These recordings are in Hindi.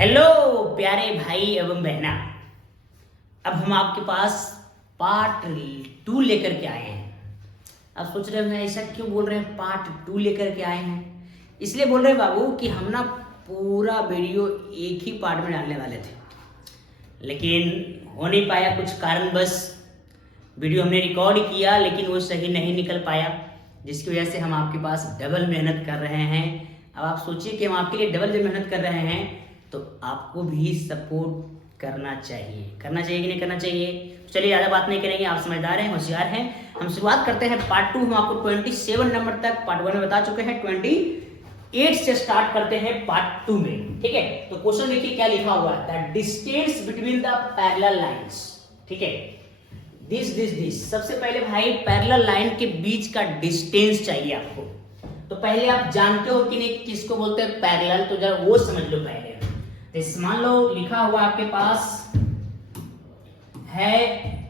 हेलो प्यारे भाई एवं बहना, अब हम आपके पास पार्ट 2 लेकर के आए हैं। अब सोच रहे हैं ऐसा क्यों बोल रहे हैं, पार्ट 2 लेकर के आए हैं। इसलिए बोल रहे हैं बाबू कि हम ना पूरा वीडियो एक ही पार्ट में डालने वाले थे, लेकिन हो नहीं पाया कुछ कारणवश। वीडियो हमने रिकॉर्ड किया लेकिन वो सही नहीं निकल पाया, जिसकी वजह से हम आपके पास डबल मेहनत कर रहे हैं। अब आप सोचिए कि हम आपके लिए डबल जब मेहनत कर रहे हैं तो आपको भी सपोर्ट करना चाहिए कि नहीं करना चाहिए। तो चलिए ज़्यादा बात नहीं करेंगे, आप समझदार हैं, होशियार हैं। हम शुरुआत करते हैं पार्ट 2। हम आपको 27 नंबर तक पार्ट 1 में बता चुके हैं, 28 से स्टार्ट करते हैं पार्ट 2 में। ठीक है, तो क्वेश्चन देखिए क्या लिखा हुआ है, the distance between the parallel lines. ठीक है, दिस सबसे पहले भाई पैरेलल लाइन के बीच का डिस्टेंस चाहिए आपको। तो पहले आप जानते हो कि नहीं किसको बोलते हैं पैरेलल, तो जरा वो समझ लो पहले। तो मान लो लिखा हुआ आपके पास है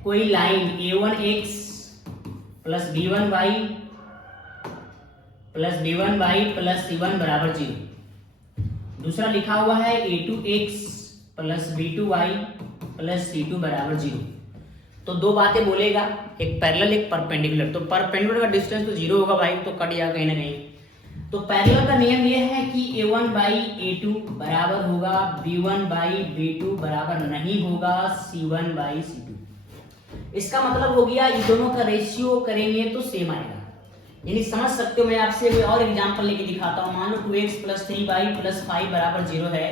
कोई line a1x plus b1y plus b1y plus c1 बराबर 0। दूसरा लिखा हुआ है a2x plus b2y plus c2 बराबर 0। तो दो बातें बोलेगा, एक पैरेलल एक परपेंडिकुलर। तो परपेंडिकुलर का डिस्टेंस तो 0 होगा भाई, तो कट जाएगा कहीं ना कहीं। तो पैरेलल का नियम यह है कि a1 बाई a2 बराबर होगा b1 बाई b2 बराबर नहीं होगा c1 बाई c2। इसका मतलब हो गया इन दोनों का रेशियो करेंगे तो सेम आएगा। यानी समझ सकते हो, मैं आपसे कोई और एग्जांपल लेके दिखाता हूं। मान लो 2x प्लस 3y प्लस 5 बराबर 0 है।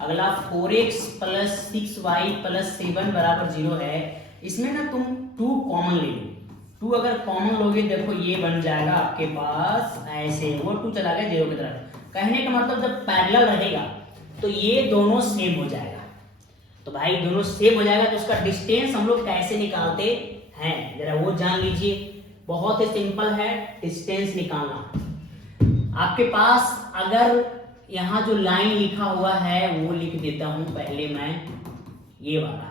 अगला 4x प्लस 6y प्लस 7 बराबर 0 है। इसमें ना तुम 2 कॉमन ले लो। 2 अगर कॉमन लोगे, देखो ये बन जाएगा आपके पास ऐसे, वो 2 चला गया 0 की तरफ। कहने का मतलब जब पैरेलल रहेगा तो ये दोनों सेम हो जाएगा। तो भाई दोनों सेम हो जाएगा तो उसका डिस्टेंस हम लोग कैसे निकालते हैं जरा वो जान लीजिए। बहुत ही सिंपल है डिस्टेंस निकालना। आपके पास अगर यहाँ जो लाइन लिखा हुआ है वो लिख देता हूं पहले मैं, ये वाला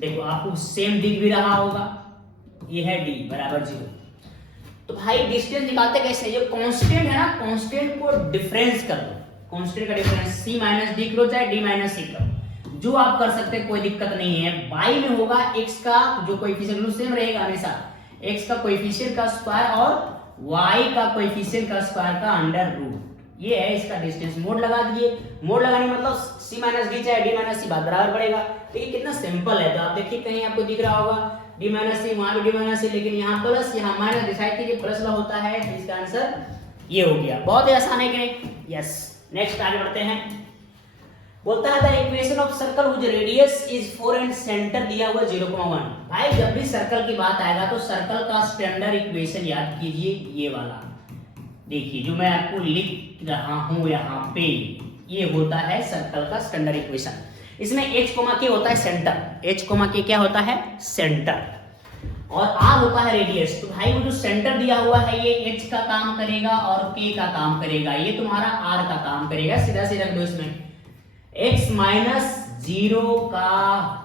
देखो आपको सेम दिख भी रहा होगा, ये है d बराबर 0। तो भाई डिस्टेंस निकालते कैसे, जो कांस्टेंट है ना, कांस्टेंट को डिफरेंस कर लो। कांस्टेंट का डिफरेंस c माइनस डी करो चाहे d माइनस c करो, जो आप कर सकते हैं, कोई दिक्कत नहीं है। y में होगा x का जो कोएफिशिएंट सेम रहेगा हमेशा, x का कोएफिशिएंट का स्क्वायर और y का कोएफिशिएंट का स्क्वायर का अंडर रूट। ये है इसका डिस्टेंस। मोड लगा दिए, मोड लगाने मतलब c माइनस डी चाहे d माइनस c बराबर पड़ेगा। तो ये कितना सिंपल है। तो आप देखिए कहीं आपको दिख रहा होगा d माइनस सी, वहां भी d माइनस सी, लेकिन यहाँ प्लस यहाँ माइनस, डिसाइड कीजिए प्लस ला होता है। तो इसका आंसर ये हो गया। बहुत ही आसान है कि नहीं? यस। नेक्स्ट आगे बढ़ते हैं। बोलता है the equation of circle which radius is 4 and centre दिया हुआ 0,1। भाई जब भी सर्कल की बात आएगा तो सर्कल का स्टैंडर्ड इक्वेशन याद कीजिए, ये वाला देखिए जो मैं आपको लिख रहा हूं यहाँ पे, ये होता है सर्कल का स्टैंडर्ड इक्वेशन। इसमें h, k होता है सेंटर, h, k क्या होता है सेंटर, और r होता है रेडियस। तो भाई वो जो सेंटर दिया हुआ है ये h का काम करेगा और k का काम करेगा, ये तुम्हारा r का काम करेगा। सीधा सीधा रख दो इसमें x माइनस 0 का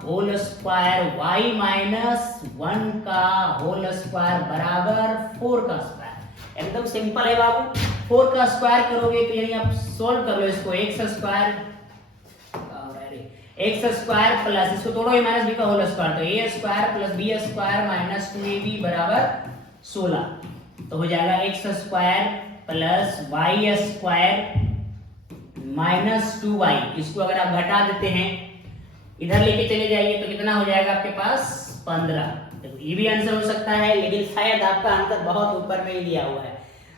होल स्क्वायर y माइनस 1 का होल स्क्वायर बराबर 4 का स्क्वायर। एकदम सिंपल है बाबू। 4 का स्क्वायर करोगे तो यानी आप सोल्व कर लो इसको, एक्स स्क्वायर प्लस इसको तोड़ो a माइनस बी का होल स्क्वायर, तो a square plus b square minus 2ab बराबर 16। तो हो जाएगा x square plus y square minus 2y। इसको अगर आप घटा देते हैं इधर लेके चले जाइए तो कितना हो जाएगा आपके पास 15। देखो ये भी आंसर हो सकता है, लेकिन शायद आपका आंसर बहुत ऊपर में ही दिया हुआ है।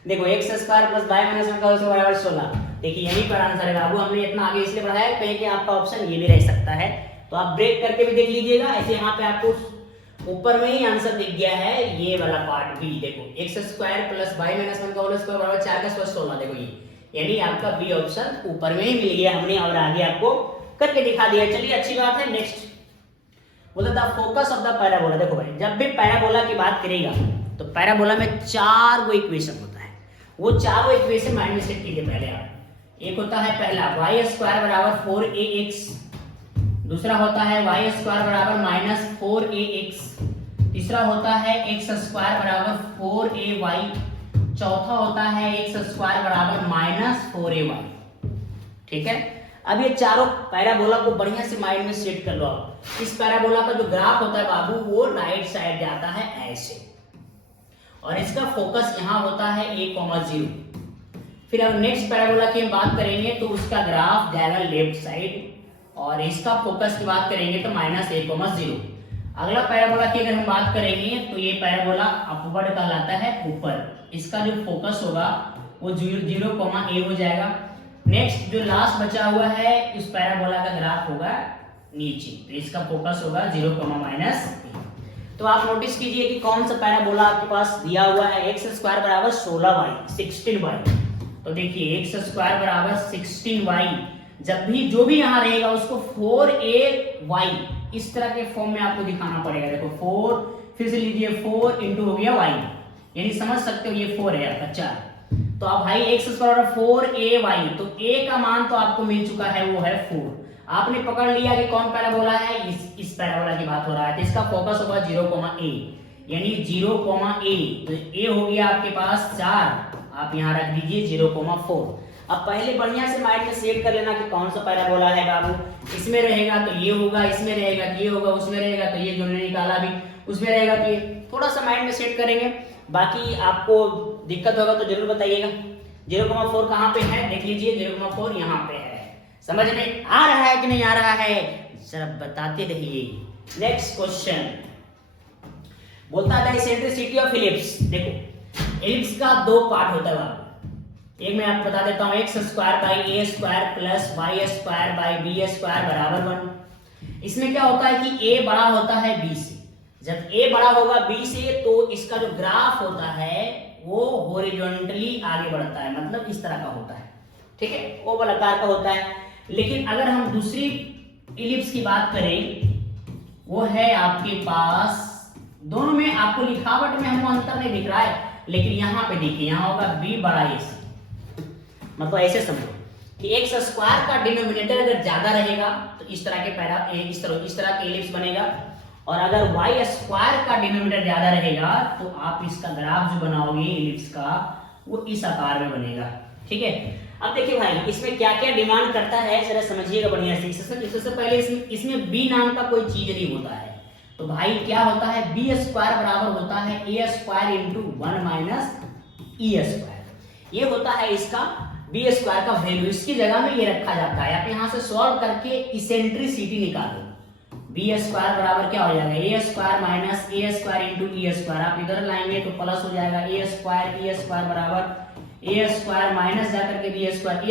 देखो x square plus y minus 1 का होल स्क्वायर बराबर 16। देखिए यहीं पर आंसर है बाबू। हमने इतना आगे इसलिए बढ़ाया कहीं कि आपका ऑप्शन ये भी रह सकता है, तो आप ब्रेक करके भी देख लीजिएगा। ऐसे यहाँ पे आपको ऊपर में ही आंसर दिख गया है, ये वाला पार्ट बी। देखो x square plus y minus 1 का होल स्क्वायर बराबर 4 का स्क्वायर 16। देखो ये यानी आपका बी ऑप्शन ऊपर में ही मिल गया हमने, और आगे आपको करके दिखा दिया। चलिए अच्छी बात है। नेक्स्ट बोला था फोकस ऑफ द पैराबोला। देखो भाई जब भी पैराबोला की बात करेगा तो पैराबोला में 4 इक्वेशन होता है। वो 4 इक्वेशन माइंड में सेट कीजिए पहले आप। एक होता है पहला वाई स्क्वायर बराबर 4ax, दूसरा होता है वाई स्क्वायर बराबर माइनस 4ax, तीसरा होता है एक्स स्क्वायर बराबर 4ay, चौथा होता है एक्स स्क्वायर बराबर माइनस 4ay। ठीक है, अब ये चारों पैराबोला को बढ़िया से माइंड में सेट कर लो आप। इस पैराबोला का जो ग्राफ होता है बाबू वो राइट साइड जाता है ऐसे, और इसका फोकस यहाँ होता है a,0। फिर अब नेक्स्ट पैराबोला की हम बात करेंगे तो उसका ग्राफ जाएगा लेफ्ट साइड, और इसका फोकस की बात करेंगे तो -a,0। अगला पैराबोला की अगर हम बात करेंगे तो ये पैराबोला अपवर्ड कहलाता है, ऊपर। इसका जो फोकस होगा वो 0,a हो जाएगा। नेक्स्ट जो लास्ट बचा हुआ है उस पैराबोला का ग्राफ होगा नीचे, तो इसका फोकस होगा 0,-a। तो आप नोटिस कीजिए कि कौन सा पैराबोला आपके पास दिया हुआ है, x² बराबर 16y। तो देखिए x² बराबर 16y, जब भी जो भी यहाँ रहेगा उसको 4ay इस तरह के फॉर्म में आपको दिखाना पड़ेगा। देखो 4, फिर से लीजिए 4 इंटू हो गया y, यानी समझ सकते हो ये 4 है आपका 4। तो अब भाई x बराबर 4ay, तो a का मान तो आपको मिल चुका है, वो है 4। आपने पकड़ लिया कि कौन पैराबोला है, इस पैराबोला की बात हो रहा है, तो इसका फोकस होगा 0,a, यानी 0,a। तो a हो गया आपके पास 4, आप यहाँ रख दीजिए 0,4। अब पहले बढ़िया से माइंड में सेट कर लेना कि कौन सा पैराबोला है बाबू। इसमें रहेगा तो ये होगा, इसमें रहेगा तो ये होगा, उसमें रहेगा तो ये जो हमने निकाला भी उसमें रहेगा तो ये। थोड़ा सा माइंड में सेट करेंगे, बाकी आपको दिक्कत होगा तो जरूर बताइएगा। 0,4 कहाँ पे है देख लीजिए, 0,4 यहाँ पे है। समझ में आ रहा है कि नहीं आ रहा है, जरा बताते रहिए। नेक्स्ट क्वेश्चन बोलता है इसेंट्रिसिटी ऑफ इलिप्स। देखो इलिप्स का दो पार्ट होता है बाबू। एक मैं आपको बता देता हूँ, x² by a² plus y² by b² बराबर 1। इसमें क्या होता है कि a बड़ा होता है b से। जब a बड़ा होगा b से तो इसका जो ग्राफ होता है वो हॉरिजॉन्टली आगे बढ़ता है, मतलब इस तरह का होता है, ठीक है, ओवल आकार का होता है। लेकिन अगर हम दूसरी इलिप्स की बात करें, वो है आपके पास, दोनों में आपको लिखावट में हमको अंतर नहीं दिख रहा है, लेकिन यहाँ पे देखिए, यहाँ होगा b बड़ा a से। मतलब ऐसे समझो कि x² का डिनोमिनेटर अगर ज्यादा रहेगा तो इस तरह के इस तरह के इलिप्स बनेगा, और अगर y² का डिनोमिनेटर ज्यादा रहेगा तो आप इसका ग्राफ जो बनाओगे इलिप्स का वो इस आकार में बनेगा, ठीक है। अब देखिए भाई इसमें क्या क्या डिमांड करता है जरा समझिएगा बढ़िया से। इससे पहले इसमें b नाम का कोई चीज नहीं होता है, तो भाई क्या होता है, b² बराबर होता है a² इंटू 1 - e²। ये होता है इसका b² का वैल्यू, इसकी जगह में ये रखा जाता है। आप यहाँ से सॉल्व करके इसेंट्रिसिटी निकालो। b² बराबर क्या हो जाएगा, a² - a² इंटू e²। आप इधर लाएंगे तो प्लस हो जाएगा a² e² बराबर a² माइनस जाकर के b²।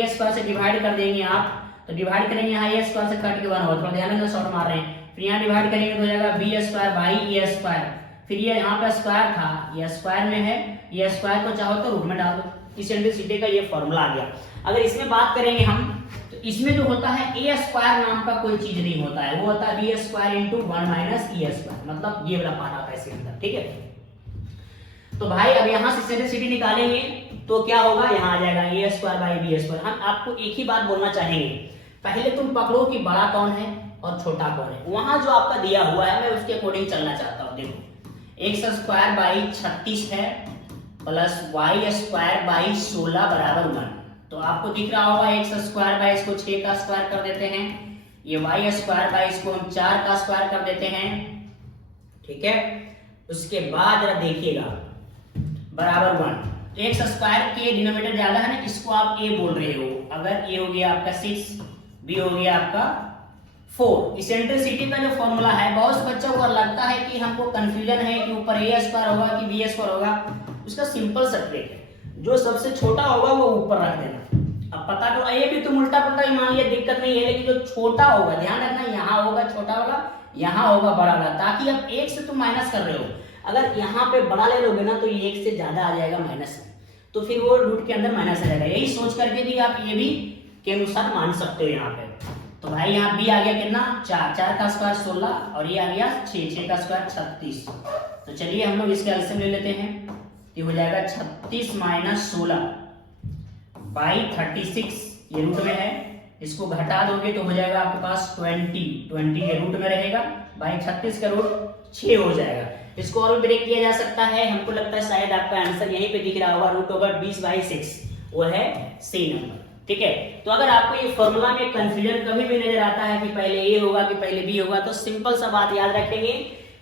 a² से डिवाइड कर देंगे आप, तो डिवाइड करेंगे यहाँ a² से कट के 1 होगा, थोड़ा ध्यान से शॉर्ट मार रहे हैं। फिर यहाँ डिवाइड करेंगे तो हो जाएगा b² बाई a²। फिर ये यहाँ पे स्क्वायर था, ये स्क्वायर में है, ये स्क्वायर को चाहो तो रूट में डाल दो। इसेंट्रिसिटी का ये फॉर्मूला आ गया। अगर इसमें बात करेंगे हम तो इसमें जो होता है a² नाम का कोई चीज नहीं होता है, वो होता है b² इंटू 1 - e², मतलब ये वाला पार्ट आता है इसके अंदर, ठीक है। तो भाई अब यहाँ से इसेंट्रिसिटी निकालेंगे तो क्या होगा, यहाँ आ जाएगा a² बाई b²। हम आपको एक ही बात बोलना चाहेंगे, पहले तुम पकड़ो कि बड़ा कौन है और छोटा कौन है। वहां जो आपका दिया हुआ है मैं उसके अकॉर्डिंग चलना चाहता हूँ। देखो x² बाई 36 है प्लस y² बाई 16 बराबर 1। तो आपको दिख रहा होगा x² बाई इसको 6 का स्क्वायर कर देते हैं, ये y² बाई इसको हम 4 का स्क्वायर कर देते हैं, ठीक है। उसके बाद जरा देखिएगा बराबर 1, तो x² के डिनोमिनेटर ज्यादा है ना, इसको आप a बोल रहे हो। अगर a हो गया आपका 6, b हो गया आपका 4। इसेंट्रिसिटी का जो फॉर्मूला है, बहुत से बच्चों को लगता है कि हमको कंफ्यूजन है कि ऊपर a² होगा कि b² होगा। उसका सिंपल सा ट्रिक है, जो सबसे छोटा होगा वो ऊपर रख देना। अब पता करो, ये भी तुम उल्टा पलटा ही मान लिया, दिक्कत नहीं है, लेकिन जो छोटा होगा ध्यान रखना, यहाँ होगा छोटा वाला, यहाँ होगा बड़ा वाला, ताकि अब 1 से तुम माइनस कर रहे हो। अगर यहाँ पे बड़ा ले लोगे ना तो ये 1 से ज्यादा आ जाएगा माइनस में, तो फिर वो रूट के अंदर माइनस आ जाएगा। यही सोच करके भी आप ये भी के अनुसार मान सकते हो यहाँ पे। तो भाई यहाँ b आ गया कितना, 4 का स्क्वायर 16, और ये आ गया 6 का स्क्वायर 36। तो चलिए हम लोग इसके एलसीएम ले लेते हैं, ये हो जाएगा 36 - 16 बाई 36, ये रूट में है, इसको घटा दोगे तो हो जाएगा आपके पास 20 ये रूट में रहेगा, बाई 36 का रूट 6 हो जाएगा। इसको और भी ब्रेक किया जा सकता है, हमको लगता है शायद आपका आंसर यहीं पे दिख रहा होगा, रूट ओवर 20/6, वो है सी नंबर। ठीक है। तो अगर आपको ये फॉर्मूला में कंफ्यूजन कभी भी नजर आता है कि पहले ए होगा कि पहले बी होगा, तो सिंपल सा बात याद रखेंगे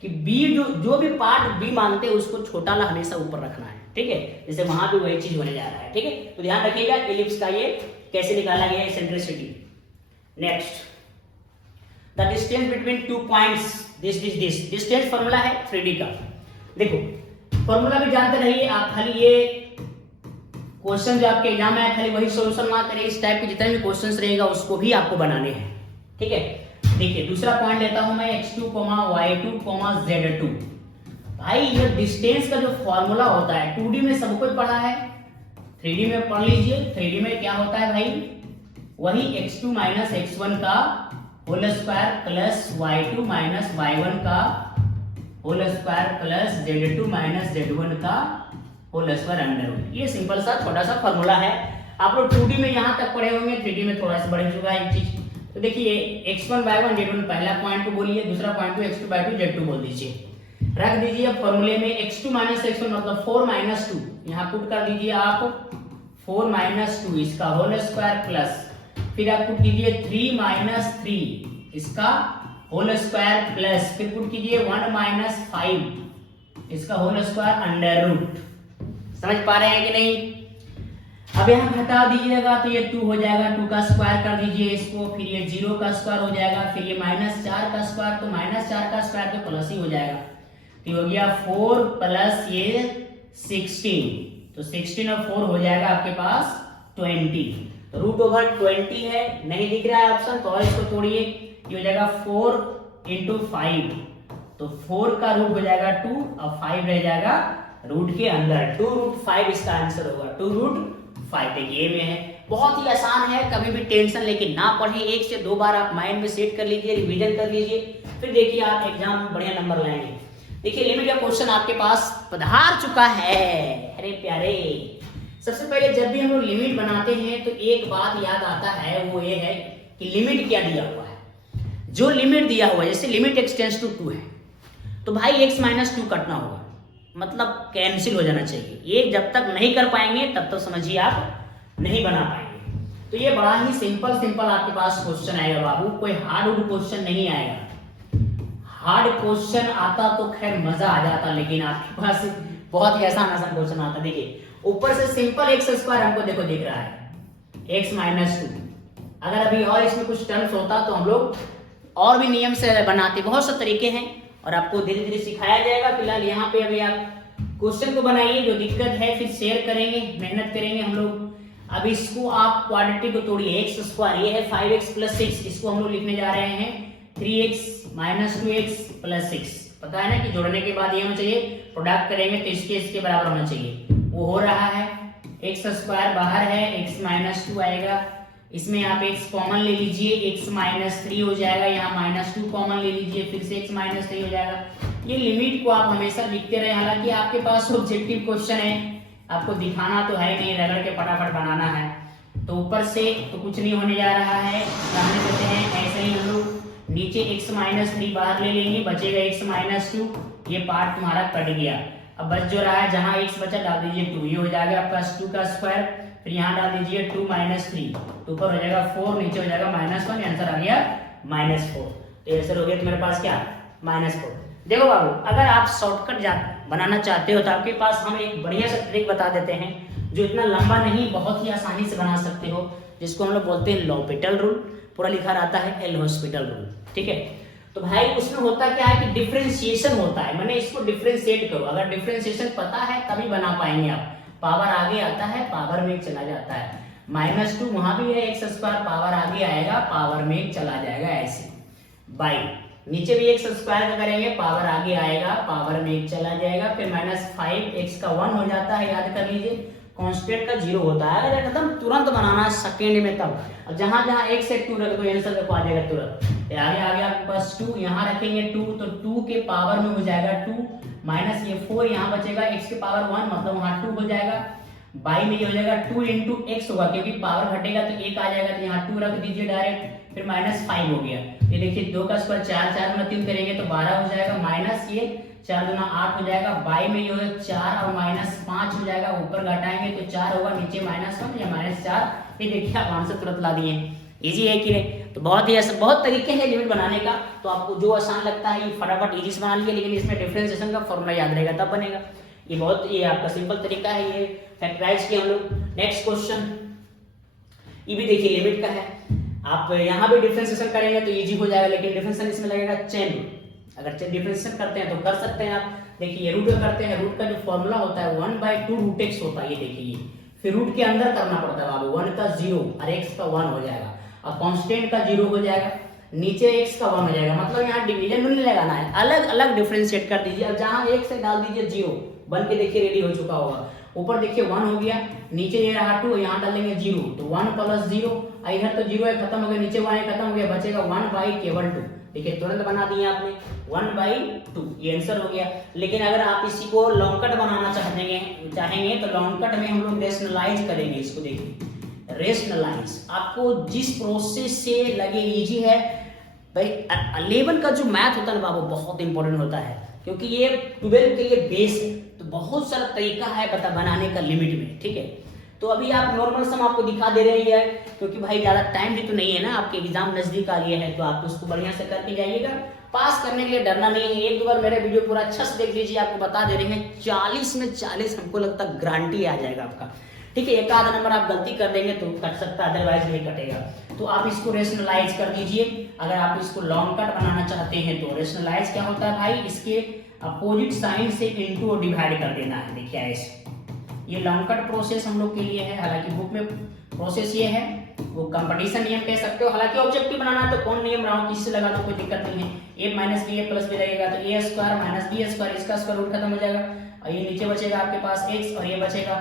कि बी जो भी पार्ट बी मानते हैं उसको छोटा ला हमेशा ऊपर रखना है, ठीक है। जैसे वहां भी वही चीज होने जा रहा है, ठीक है। तो ध्यान रखिएगा एलिप्स का ये कैसे निकाला गया है, centricity. Next, the distance between 2 points, this distance formula है 3D का। देखो फॉर्मूला भी जानते रहिए आप, खाली ये क्वेश्चन जो आपके एग्जाम में आया खाली वही सॉल्यूशन ना करें, इस टाइप के जितने भी क्वेश्चंस रहेगा उसको भी आपको बनाने हैं, ठीक है। देखिए दूसरा पॉइंट लेता हूं मैं x2, y2, z2। भाई ये डिस्टेंस का जो फॉर्मूला होता है 2D में सब कुछ पढ़ा है, 3D में पढ़ लीजिए। 3D में क्या होता है भाई, वही x2 माइनस x1 का whole square plus y2 minus y1 का whole square plus z2 minus z1 का होल स्क्वायर अंडर रूट। ये सिंपल सा छोटा सा फॉर्मूला है। आप लोग 2D में यहां तक पढ़े होंगे, 3D में थोड़ा सा बढ़ चुका है एक चीज। तो देखिए x1 y1 z1 पहला पॉइंट को बोलिए, दूसरा पॉइंट को x2 y2 z2 बोल दीजिए। रख दीजिए अब फॉर्मूले में x2 माइनस x1 मतलब 4 माइनस 2, यहाँ पुट कर दीजिए आप 4 माइनस 2 इसका होल स्क्वायर प्लस, फिर आप पुट कीजिए 3 माइनस 3 इसका होल स्क्वायर प्लस, फिर पुट कीजिए 1 माइनस 5 इसका होल स्क्वायर अंडर रूट। समझ पा रहे हैं कि नहीं? अब यहाँ घटा दीजिएगा तो ये 2 हो जाएगा, 2 का स्क्वायर कर दीजिए इसको, फिर ये 0 का स्क्वायर हो जाएगा, फिर ये माइनस 4 का स्क्वायर, तो माइनस 4 का स्क्वायर तो प्लस ही हो जाएगा। तो हो गया 4 प्लस ये 16, तो 16 और 4 हो जाएगा आपके पास 20। तो रूट ओवर 20 है, नहीं दिख रहा है ऑप्शन तो और इसको तोड़िए, ये हो जाएगा 4 इंटू 5, तो 4 का रूट हो जाएगा 2 और 5 रह जाएगा रूट के अंदर, 2 रूट 5 इसका आंसर होगा, 2 रूट 5। देखिए में है, बहुत ही आसान है, कभी भी टेंशन लेके ना पढ़े, 1 से 2 बार आप माइंड में सेट कर लीजिए, रिवीजन कर लीजिए, फिर देखिए आप एग्जाम में बढ़िया नंबर लाएंगे। देखिए लिमिट का क्वेश्चन आपके पास पधार चुका है। अरे प्यारे, सबसे पहले जब भी हम लोग लिमिट बनाते हैं तो एक बात याद आता है, वो ये है कि लिमिट क्या दिया हुआ है। जो लिमिट दिया हुआ है, जैसे लिमिट x टेंड्स टू 2 है तो भाई x माइनस 2 कटना होगा, मतलब कैंसिल हो जाना चाहिए। ये जब तक नहीं कर पाएंगे तब तक समझिए आप नहीं बना पाएंगे। तो ये बड़ा ही सिंपल आपके पास क्वेश्चन आएगा बाबू, कोई हार्ड क्वेश्चन नहीं आएगा। हार्ड क्वेश्चन आता तो खैर मजा आ जाता, लेकिन आपके पास बहुत ही आसान क्वेश्चन आता। देखिए ऊपर से सिंपल एक्स स्क्वायर हमको देखो दिख रहा है x माइनस 2, अगर अभी और इसमें कुछ टर्म्स होता तो हम लोग और भी नियम से बनाते, बहुत से तरीके हैं और आपको धीरे धीरे सिखाया जाएगा। फिलहाल यहाँ पे अभी आप क्वेश्चन को बनाइए, जो दिक्कत है फिर शेयर करेंगे, मेहनत करेंगे हम लोग। अब इसको आप क्वाड्रेटिक को तोड़िए, एक्स स्क्वायर ये है 5x प्लस 6, इसको हम लोग लिखने जा रहे हैं 3x माइनस 2x प्लस 6। पता है ना कि जोड़ने के बाद ये होना चाहिए, प्रोडक्ट करेंगे तो इसके बराबर होना चाहिए, वो हो रहा है। एक्स स्क्वायर बाहर है, x माइनस 2 आएगा, इसमें आप x कॉमन ले लीजिए, x माइनस 3 हो जाएगा, यहाँ माइनस 2 कॉमन ले लीजिए, फिर से x माइनस 3 हो जाएगा। ये लिमिट को आप हमेशा लिखते रहे, हालांकि आपके पास ऑब्जेक्टिव क्वेश्चन है, आपको दिखाना तो है नहीं, रगड़ के फटाफट बनाना है। तो ऊपर से तो कुछ नहीं होने जा रहा है, सामने देते हैं ऐसे ही हम लोग, नीचे x माइनस 3 बाहर ले लेंगे, बचेगा x माइनस 2, ये पार्ट तुम्हारा कट गया। अब बच जो रहा है, जहाँ x बचा डाल दीजिए 2, ये हो जाएगा आपका 2 का स्क्वायर, फिर यहाँ डाल दीजिए 2 माइनस 3, तो ऊपर हो जाएगा 4, नीचे हो जाएगा माइनस 1, आंसर आ गया माइनस 4। तो आंसर हो गया तुम्हारे पास क्या, माइनस 4। देखो बाबू, अगर आप शॉर्टकट बनाना चाहते हो तो आपके पास हम एक बढ़िया सा ट्रिक बता देते हैं, जो इतना लंबा नहीं, बहुत ही आसानी से बना सकते हो, जिसको हम लोग बोलते हैं लॉपिटल रूल, पूरा लिखा रहता है एल हॉस्पिटल रूल, ठीक है। तो भाई उसमें होता क्या है कि डिफरेंशिएशन होता है, मैंने इसको डिफरेंशिएट करो, अगर डिफरेंशिएशन पता है तभी बना पाएंगे आप। पावर आगे आता है, पावर में चला जाता है, माइनस 2 वहां भी है, एक्स स्क्वायर पावर आगे आएगा, पावर में चला जाएगा, ऐसे बाई नीचे भी एक्स स्क्वायर का करेंगे, पावर आगे आएगा, पावर में चला जाएगा, फिर माइनस 5 एक्स का 1 हो जाता है, याद कर लीजिए, कांस्टेंट का 0 होता है, अगर एकदम तुरंत बनाना है सेकेंड में तब। अब जहां जहां एक से 2 रख दो, आंसर देखो आ जाएगा तुरंत। आगे आगे आपके पास 2, यहाँ रखेंगे 2, तो 2 के पावर में हो जाएगा 2, माइनस ये 4 यहाँ बचेगा, x के पावर 1 मतलब वहां 2 हो जाएगा, बाई में ये हो जाएगा 2 इंटू एक्स होगा, क्योंकि पावर घटेगा तो 1 आ जाएगा, तो यहाँ 2 रख दीजिए डायरेक्ट, फिर -5 हो गया। ये देखिए 2 का स्क्वायर 4, 4 गुना 3 करेंगे तो 12 हो जाएगा, माइनस ये 4 गुना 8 हो जाएगा, बाई में ये 4 और -5 हो जाएगा, ऊपर घटाएंगे तो 4 होगा, नीचे -1 या -4। ये देखिए आप आंसर तुरंत ला दिए। इजी है कि नहीं? तो बहुत ही ऐसा बहुत तरीके हैं लिमिट बनाने का, तो आपको जो आसान लगता है ये फटाफट इजी से बना लीजिए, लेकिन इसमें डिफरेंशिएशन का फॉर्मूला याद रहेगा तब बनेगा। ये आपका सिंपल तरीका है, ये फैक्टराइज किया हम लोग। नेक्स्ट क्वेश्चन, ये भी देखिए लिमिट का है। आप यहाँ भी डिफरेंशिएशन करेंगे तो इजी हो जाएगा, लेकिन डिफरेंशिएशन इसमें लगेगा चेन रूल। अगर चेन डिफरेंशिएशन करते हैं तो कर सकते हैं आप। देखिए रूट का करते हैं, रूट का जो फॉर्मूला होता है 1/2 रूट एक्स होता है, ये देखिए। फिर रूट के अंदर करना पड़ता है बाबू, 1 का 0 और x का 1 हो जाएगा, और कांस्टेंट का 0 हो जाएगा, नीचे x का 1 हो जाएगा। मतलब यहाँ डिवीजन नहीं लगाना है, अलग अलग डिफरेंशिएट कर दीजिए। अब जहाँ x से डाल दीजिए 0, बन के देखिए रेडी हो चुका होगा। ऊपर देखिए 1 हो गया, नीचे ये रहा 2, यहाँ डालेंगे 0, तो 1 + 0, इधर तो 0 है खत्म हो गया, नीचे 1 है खत्म हो गया, बचेगा 1/2। देखिए तुरंत बना दिए आपने 1/2, ये आंसर हो गया। लेकिन अगर आप इसी को लॉन्ग कट बनाना चाहेंगे तो लॉन्ग कट में हम लोग रेशनलाइज करेंगे इसको। देखिए रेशनलाइज आपको जिस प्रोसेस से लगे इजी है भाई। 11 का जो मैथ होता है ना बाबू, बहुत इंपॉर्टेंट होता है, क्योंकि ये 12 के लिए बेस है। तो बहुत सारा तरीका है बनाने का लिमिट में, ठीक है। तो अभी आप नॉर्मल सम आपको दिखा दे रही है, क्योंकि भाई ज़्यादा टाइम भी तो नहीं है ना, आपके एग्जाम नज़दीक आ रही है, तो आप उसको बढ़िया से करके जाइएगा। पास करने के लिए डरना नहीं है, एक दो बार मेरे वीडियो पूरा अच्छा से देख लीजिए, आपको बता दे रहे हैं 40 में 40 हमको लगता है गारंटी आ जाएगा आपका, ठीक है। एक आधा नंबर आप गलती कर देंगे तो कट सकता है, अदरवाइज नहीं कटेगा। तो आप इसको रेशनलाइज कर दीजिए। अगर आप इसको लॉन्ग कट बनाना चाहते हैं तो रेशनलाइज क्या होता है भाई, इसके अपोजिट साइन से इनटू और डिवाइड कर देना है। देखिए ऐसे, ये लॉन्ग कट प्रोसेस हम लोग के लिए है। हालांकि बुक में प्रोसेस ये है, वो कंपटीशन नियम कह सकते हो। हालांकि ऑब्जेक्टिव बनाना है तो कौन नियम रहा किससे लगा तो कोई दिक्कत नहीं है। a - b a + b लगेगा तो a² - b², इसका स्क्वायर रूट खत्म हो जाएगा, और ये नीचे बचेगा आपके पास x, और ये बचेगा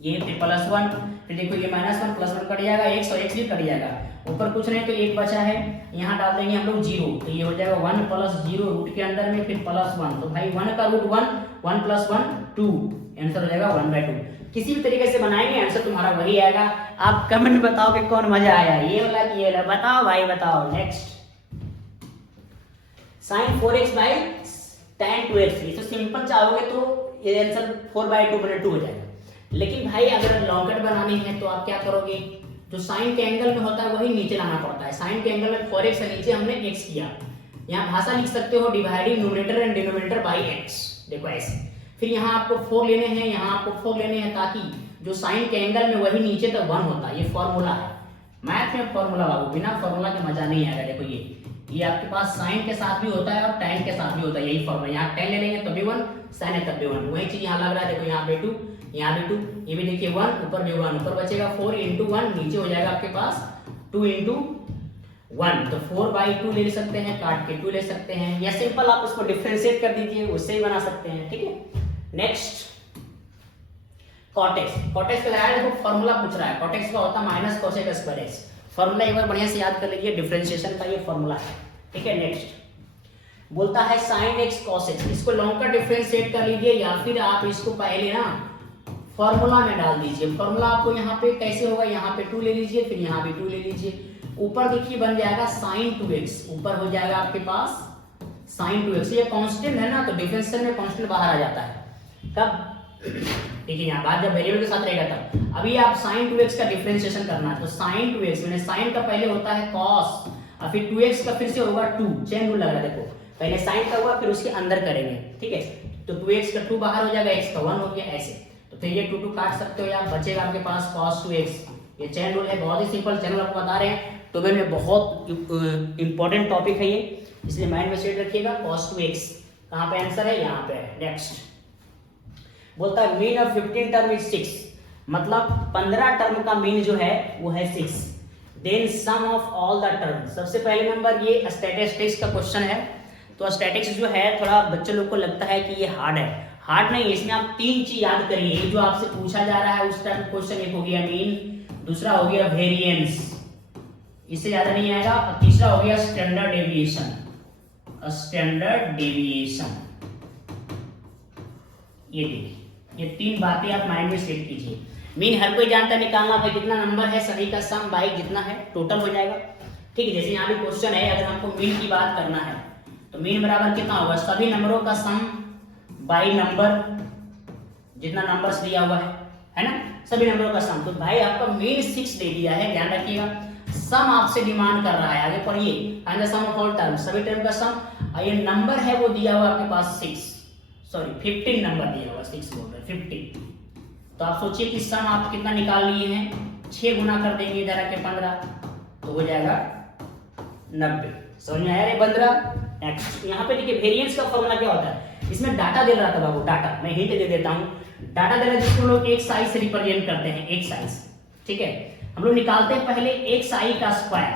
ये फिर +1। फिर देखो ये -1 + 1 कट जाएगा, x और x भी कट जाएगा। ऊपर कुछ नहीं तो एक बचा है, यहाँ डाल देंगे हम लोग 0, तो ये हो जाएगा 1 + 0 रूट के अंदर में, फिर +1। तो भाई 1 का रूट 1, 1 + 1 2, आंसर हो जाएगा 1/2। किसी भी तरीके से बनाएंगे आंसर तुम्हारा वही आएगा। आप कमेंट में बताओ कि कौन मजा आया, ये वाला कि ये वाला, बताओ भाई बताओ। Next, sin 4x tan 2x, ये तो सिंपल चाहोगे तो ये आंसर 4/2 हो जाएगा। लेकिन भाई अगर लॉन्ग कट बनानी है तो आप क्या करोगे, जो साइन के एंगल में होता है वही नीचे लाना पड़ता है। साइन के एंगल में 4x है, नीचे हमने x किया। यहाँ भाषा लिख सकते हो dividing numerator and denominator by x, देखो ऐसे। फिर यहाँ आपको 4 लेने हैं, यहाँ आपको 4 लेने हैं, ताकि जो साइन के एंगल में वही नीचे तक 1 होता है। ये फॉर्मूला है, मैथ में फॉर्मूला बाबू, बिना फॉर्मूला के मजा नहीं आएगा। देखो ये आपके पास साइन के साथ भी होता है और tan के साथ भी होता है, यही फॉर्मूला। यहाँ tan ले लेंगे तब भी 1, sin है तब भी 1, वही चीज यहाँ लग रहा है। देखो यहाँ पे 2, यहाँ भी 2, ये भी देखिए 1, ऊपर भी 1, ऊपर बचेगा 4 × 1, नीचे हो जाएगा आपके पास 2 × 1, तो 4/2 ले सकते हैं, काट के 2 ले सकते हैं, या सिंपल आप उसको डिफरेंशिएट कर दीजिए, उससे ही बना सकते हैं, ठीक है। नेक्स्ट, cot x का देखो फॉर्मूला पूछ रहा है। cot x का होता है -cos² फॉर्मूला एक बार बढ़िया से याद कर लीजिए, डिफरेंशिएशन का ये फॉर्मूला है, ठीक है। नेक्स्ट बोलता है sin x cos x, इसको लॉन्ग का डिफरेंशिएट कर लीजिए, या फिर आप इसको पहले ना फॉर्मूला में डाल दीजिए। फॉर्मूला आपको यहाँ पे कैसे होगा, यहाँ पे 2 ले लीजिए, फिर यहाँ भी 2 ले लीजिए। ऊपर देखिए बन जाएगा sin 2x, ऊपर हो जाएगा आपके पास sin 2x। ये कांस्टेंट है ना, तो डिफरेंशिएशन में कांस्टेंट बाहर आ जाता है कब, देखिए यहाँ बात जब वेरिएबल के साथ रहेगा तब। अभी आप sin 2x का डिफरेंशिएशन करना है, तो sin 2x मैंने sin का पहले होता है cos, और फिर 2x का फिर से होगा 2, चेन रूल लग रहा है। देखो पहले sin का हुआ, फिर उसके अंदर करेंगे, ठीक है। तो 2x का 2 बाहर हो जाएगा, x का 1 हो गया, ऐसे। तो फिर ये 2 काट सकते हो, या बचेगा आपके पास cos 2x। ये चेन रूल है, बहुत ही सिंपल चैनल आपको बता रहे हैं, तो में बहुत इंपॉर्टेंट टॉपिक है ये, इसलिए माइंड में सेट रखिएगा। cos 2x कहाँ पे आंसर है, यहाँ पे है। नेक्स्ट बोलता है मीन ऑफ 15 टर्म इज 6, मतलब 15 टर्म का मीन जो है वो है 6। Then sum of all the term, सबसे पहले नंबर ये स्टैटिस्टिक्स का क्वेश्चन है। तो स्टैटिस्टिक्स जो है थोड़ा बच्चे लोग को लगता है कि ये हार्ड है, हार्ड नहीं है। इसमें आप 3 चीज याद करिए, जो आपसे पूछा जा रहा है उस टाइप क्वेश्चन। एक हो गया मीन, दूसरा हो गया वेरिएंस, इससे ज्यादा नहीं आएगा, और तीसरा हो गया स्टैंडर्ड डेविएशन। स्टैंडर्ड डेविएशन, ये देखिए, ये 3 बातें आप माइंड में सेट कीजिए। मीन हर कोई जानता है निकालना, भाई जितना नंबर है सभी का सम बाई जितना है टोटल हो जाएगा। ठीक है, जैसे यहाँ भी क्वेश्चन है, अगर हमको मीन की बात करना है तो मीन बराबर कितना होगा, सभी नंबरों का सम बाई नंबर, जितना नंबर्स दिया हुआ है ना, सभी नंबरों का सम। तो भाई आपका मीन 6 दे दिया है, ध्यान रखिएगा। सम आपसे डिमांड कर रहा है, आगे पढ़िए, find the sum of all term, सभी टर्म का सम। ये नंबर है वो दिया हुआ आपके पास 15 नंबर दिया हुआ, 6 बोल रहे 15। तो आप सोचिए कि सम आप कितना निकाल लिए हैं, 6 गुना कर देंगे इधर आके 15, तो हो जाएगा 90। समझ में आया रे 15। नेक्स्ट यहाँ पे देखिए वेरिएंस का फॉर्मूला क्या होता है, इसमें डाटा दे रहा था बाबू, डाटा मैं हिंट दे देता हूँ। डाटा दे रहा है जिसको लोग एक साइज से रिप्रेजेंट करते हैं, एक साइज, ठीक है। हम लोग निकालते हैं पहले एक साइज का स्क्वायर,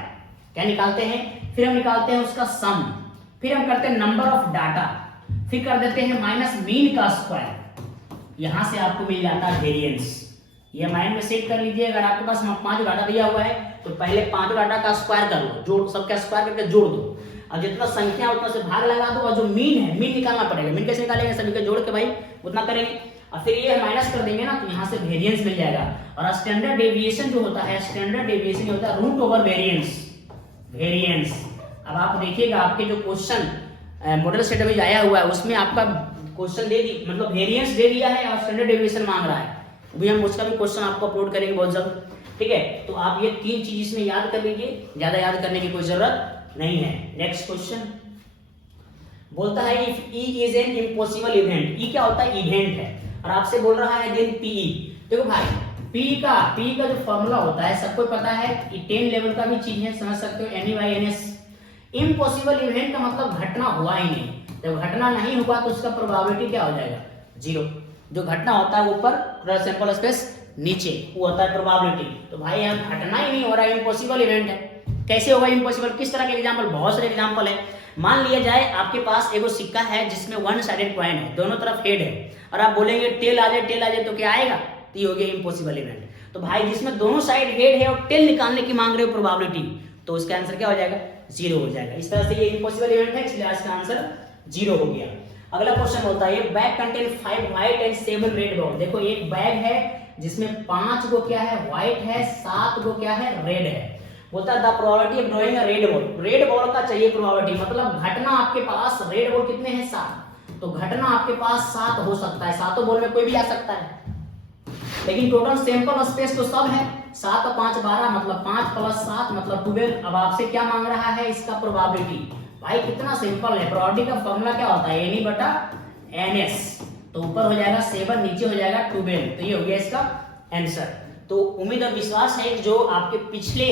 क्या निकालते हैं, फिर हम निकालते हैं उसका सम, फिर हम करते हैं नंबर ऑफ डाटा, फिर कर देते हैं माइनस मीन का स्क्वायर, यहां से आपको मिल जाता है वेरिएंस। ये माइंड में सेट कर लीजिए। अगर आपके पास 5 डाटा दिया हुआ है तो पहले 5 डाटा का स्क्वायर कर लो, जोड़, सबका स्क्वायर करके जोड़ दो, और जितना संख्या उतना से भाग लगा दो, और जो मीन है, मीन निकालना पड़ेगा। मीन कैसे निकालेंगे, सभी का जोड़ के भाई उतना करेंगे, और फिर ये माइनस कर देंगे ना, तो यहाँ से वेरिएंस मिल जाएगा। और स्टैंडर्ड डेविएशन जो होता है, स्टैंडर्ड डेविएशन होता है रूट ओवर वेरिएंस, वेरिएंस। अब आप देखिएगा आपके जो क्वेश्चन मॉडल सेट अभी आया हुआ है उसमें आपका क्वेश्चन दे दी, मतलब वेरिएंस दे दिया है और स्टैंडर्ड डेविएशन मांग रहा है, अभी हम उसका भी क्वेश्चन आपको अपलोड करेंगे बहुत जल्द, ठीक है। तो आप ये 3 चीज इसमें याद कर लीजिए, ज्यादा याद करने की कोई जरूरत नहीं है। नेक्स्ट क्वेश्चन बोलता है if E is an impossible event, E क्या होता है, इवेंट है, और आपसे बोल रहा है देन PE। देखो भाई P का जो फॉर्मूला होता है सबको पता है, 10 लेवल का भी चीज है, समझ सकते हो, NE/NS। इम्पॉसिबल इवेंट का मतलब घटना हुआ ही नहीं, जब घटना नहीं हुआ तो उसका प्रोबेबिलिटी क्या हो जाएगा, 0। जो घटना होता है ऊपर, सैंपल स्पेस नीचे, वो होता है प्रोबेबिलिटी। तो भाई यहाँ घटना ही नहीं हो रहा है, इम्पॉसिबल इवेंट है, कैसे होगा इम्पॉसिबल, किस तरह के एग्जांपल, बहुत सारे एग्जांपल है। मान लिया जाए आपके पास एगो सिक्का है जिसमें 1 साइडेड कॉइन है, दोनों तरफ हेड है, और आप बोलेंगे टेल आ जाए, तो क्या आएगा, तो ये हो गया इम्पॉसिबल इवेंट। तो भाई जिसमें दोनों साइड हेड है और टेल निकालने की मांग रहे हो प्रोबेबिलिटी, तो उसका आंसर क्या हो जाएगा, 0 हो जाएगा। इस तरह से ये इम्पॉसिबल इवेंट है, इसलिए इसका आंसर 0 हो गया। अगला क्वेश्चन होता है bag contain 5 white and 7 red ball. देखो एक बैग है जिसमें 5 गो क्या है, व्हाइट है, 7 गो क्या है, रेड है। बोलता है the probability of drawing a red ball, red ball का चाहिए प्रोबेबिलिटी, मतलब घटना आपके पास, रेड बॉल कितने हैं, 7, तो घटना आपके पास 7 हो सकता है, 7 बॉल में कोई भी आ सकता है, लेकिन टोटल सैंपल स्पेस तो सब है, 7 और 5 12, मतलब 5 + 7 मतलब 12। अब आपसे क्या मांग रहा है, इसका प्रोबेबिलिटी। भाई कितना सिंपल है, प्रोबेबिलिटी का फॉर्मूला क्या होता है, NE/NS, तो ऊपर हो जाएगा 7, नीचे हो जाएगा 12, तो ये हो गया इसका आंसर। तो उम्मीद और विश्वास है कि जो आपके पिछले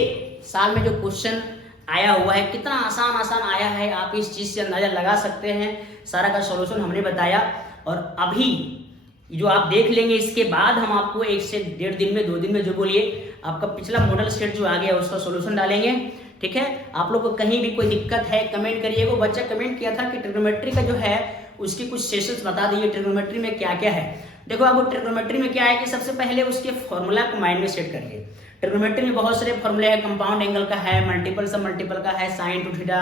साल में जो क्वेश्चन आया हुआ है, कितना आसान आया है, आप इस चीज से अंदाजा लगा सकते हैं। सारा का सॉल्यूशन हमने बताया, और अभी जो आप देख लेंगे इसके बाद हम आपको 1 से 1.5 दिन में, 2 दिन में जो बोलिए, आपका पिछला मॉडल सेट जो आ गया उसका सॉल्यूशन डालेंगे, ठीक है। आप लोग को कहीं भी कोई दिक्कत है कमेंट करिएगा। बच्चा कमेंट किया था कि ट्रिग्नोमेट्री का जो है उसकी कुछ सेशंस बता दीजिए, ट्रिग्नोमेट्री में क्या क्या है। देखो अब ट्रिग्नोमेट्री में क्या है कि सबसे पहले उसके फॉर्मूला को माइंड में सेट करिए। ट्रिग्नोमेट्री में बहुत सारे फॉर्मूले हैं, कंपाउंड एंगल का है, मल्टीपल सब मल्टीपल का है, sine 2 theta,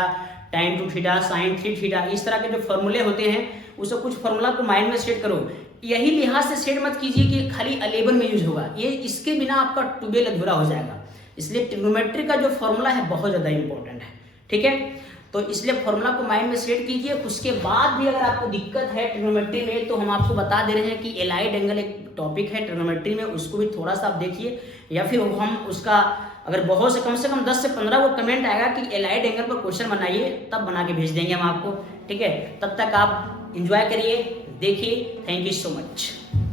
tan 2 theta, sine 3 theta, इस तरह के जो फॉर्मूले होते हैं उसको कुछ फॉर्मूला को माइंड में सेट करो। यही लिहाज से सेट मत कीजिए कि खाली 11 में यूज होगा, ये इसके बिना आपका 12 अधूरा हो जाएगा। इसलिए ट्रिग्नोमेट्री का जो फॉर्मूला है बहुत ज़्यादा इंपॉर्टेंट है, ठीक है। तो इसलिए फॉर्मूला को माइंड में सेट कीजिए। उसके बाद भी अगर आपको दिक्कत है ट्रिग्नोमेट्री में, तो हम आपको बता दे रहे हैं कि एलाइड एंगल एक टॉपिक है ट्रिग्नोमेट्री में, उसको भी थोड़ा सा आप देखिए, या फिर हम उसका अगर बहुत से कम 10 से 15 वो कमेंट आएगा कि एलाइड एंगल पर क्वेश्चन बनाइए, तब बना के भेज देंगे हम आपको, ठीक है। तब तक आप इंजॉय करिए, देखिए। Thank you so much.